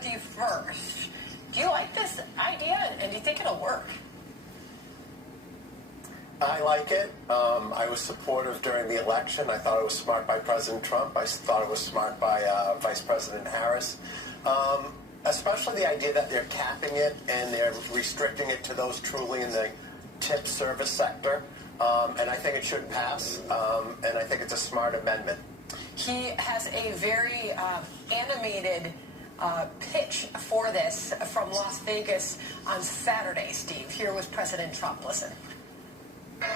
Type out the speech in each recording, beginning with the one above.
with you first. Do you like this idea, and do you think it'll work? I like it. I was supportive during the election. I thought it was smart by President Trump. I thought it was smart by Vice President Harris. Especially the idea that they're capping it and they're restricting it to those truly in the tip service sector. And I think it should pass. And I think it's a smart amendment. He has a very animated pitch for this from Las Vegas on Saturday, Steve. Here was President Trump. Listen. No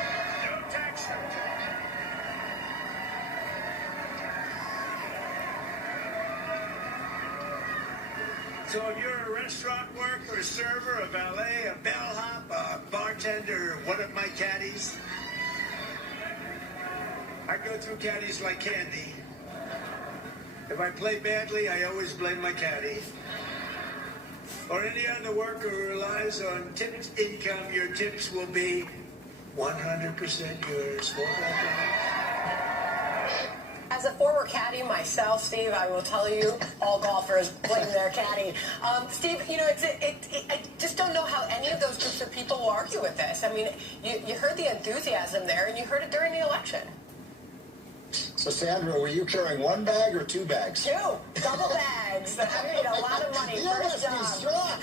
tax. So if you're a restaurant worker, a server, a valet, a bellhop, a bartender, one of my caddies, I go through caddies like candy. If I play badly, I always blame my caddy. Or any other worker who relies on tipped income, your tips will be 100% yours. As a former caddy myself, Steve, I will tell you, all golfers blame their caddy. Steve, you know, I just don't know how any of those groups of people will argue with this. I mean, you heard the enthusiasm there, and you heard it during the election. So, Sandra, were you carrying one bag or two bags? Two. Double bags. I made a lot of money. First job.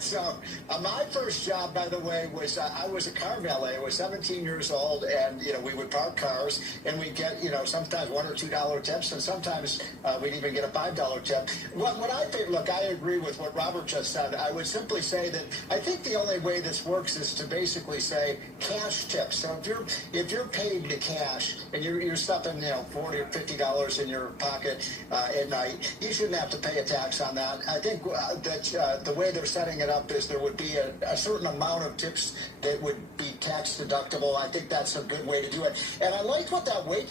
So, my first job, by the way, was I was a car valet. I was 17 years old, and, you know, we would park cars, and we'd get, you know, sometimes $1 or $2 tips, and sometimes we'd even get a $5 tip. What I think, look, I agree with what Robert just said. I would simply say that I think the only way this works is to basically say cash tips. So if you're paid to cash, and you're stuffing, you know, $40 or $50 in your pocket at night, you shouldn't have to pay a tax on that. I think that the way they're setting it up is there would be a certain amount of tips that would be tax deductible. I think that's a good way to do it. And I liked what that weight